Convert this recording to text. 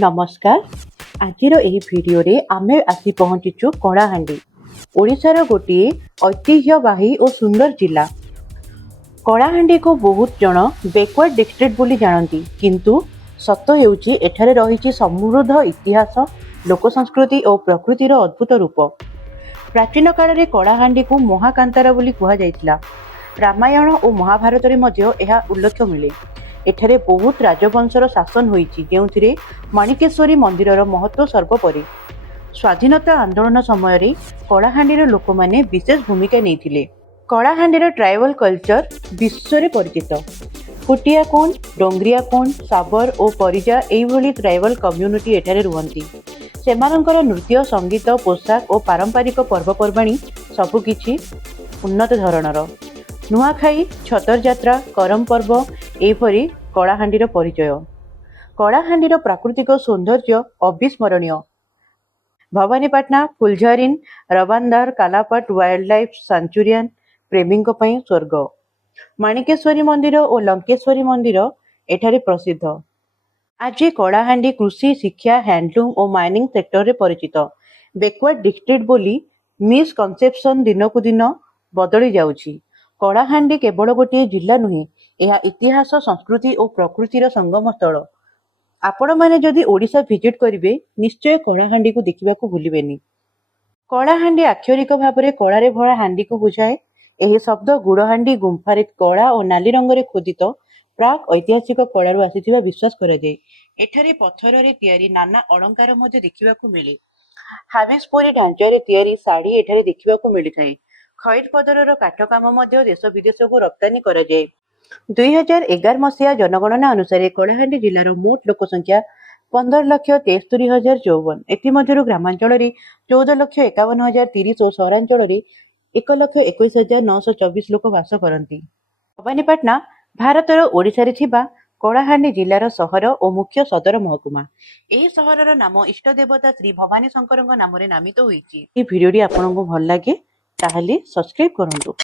नमस्कार। आजिर एही भिडियो रे आमे आसी पहुंचीचु कलाहांडी, ओडिशार गोटे ऐतिह्यवाही और सुंदर जिला। कलाहांडी को बहुत जन बैकवर्ड डिस्ट्रिक्ट बोली जानती, किंतु सत हेउची एठारे रहिची समृद्ध इतिहास, लोक संस्कृति और प्रकृतिर अद्भुत रूप। प्राचीन काल रे कलाहांडी को महाकांतारा बोली कहा जायतिला। रामायण और महाभारत रे मध्य एहा उल्लेख मिले। एठारे बहुत राजवंशर शासन होईची, जेउथिरे माणिकेश्वरी मंदिरर महत्व सर्वोपरि। स्वाधीनता आंदोलन समय रे कलाहांडीर लोक माने विशेष भूमिका नेइथिले। कलाहांडीर ट्राइबल कल्चर विश्व रे परिचित। कुटिया कोन, डोंगरिया कोन, साबर और परिजा एई भली ट्राइबल कम्युनिटी एठारे रुहंती। सेमानंकर नृत्य, संगीत, पोशाक और पारंपरिक पर्वपर्वाणी सबकिछि उन्नत धरणर। नुआखाई, छतर जात्रा, करम पर्व एपरी कलाहांडीर परिचय। कलाहांडीर प्राकृतिक सौंदर्य अविस्मरणीय। भवानीपाटना, फुलझरीन, रवांदार, कालापाट वाइल्ड लाइफ सांचुरियन प्रेमी स्वर्ग। माणिकेश्वरी मंदिर और लंकेश्वरी मंदिर एठारे प्रसिद्ध। आज कलाहांडी कृषि, शिक्षा, हैंडलूम और माइनिंग सेक्टर रे परिचित। बैकवर्ड डिस्ट्रिक्ट बोली मिसकनसेप्शन दिनकु दिन बदली जाउछि। कलाहांडी केवल गोटे जिला नुहे, यह इतिहास, संस्कृति और प्रकृतिर संगम स्थल। आपण माने जदि ओडिशा विजिट करिवे, निश्चय कलाहांडी को देखिबा को भूलिबेनी। कलाहांडी आक्षरिक भाबरे कलारे भरा हांडी को बुझाए। एही शब्द गुड़हांडी गुंफारे कला और नाली रंगरे खोदित प्राक ऐतिहासिक कलारू आसीथिबा विश्वास करा जाय। एठारे पत्थर रे तयारी नाना अलंकार मध्ये देखिबा को मिले। हाविसपुरी ढांचारे तयारी साड़ी एठारे देखिबा को मिलिथाय। खैर पदरर काठ काम मध्य देश विदेश को रप्तानी करा जाय। 2011 मसीहा जनगणना अनुसार कलाहांडी जिलार मोट लोक संख्या 15,73,054। एथिमध्यरु ग्रामांचल रे 14,51,030 और सहरांचल रे 1,21,924 लोक वास करती। भवानीपाटना भारतर ओडिशा रे थिबा कलाहांडी जिलार सहर और मुख्य सदर महकुमा। एही सहरर नाम इष्ट देवता श्री भवानी शंकर नाम रे नामित होईची। ए भिडियोटी आपनको भल लागे ताहले सब्सक्राइब करंतु।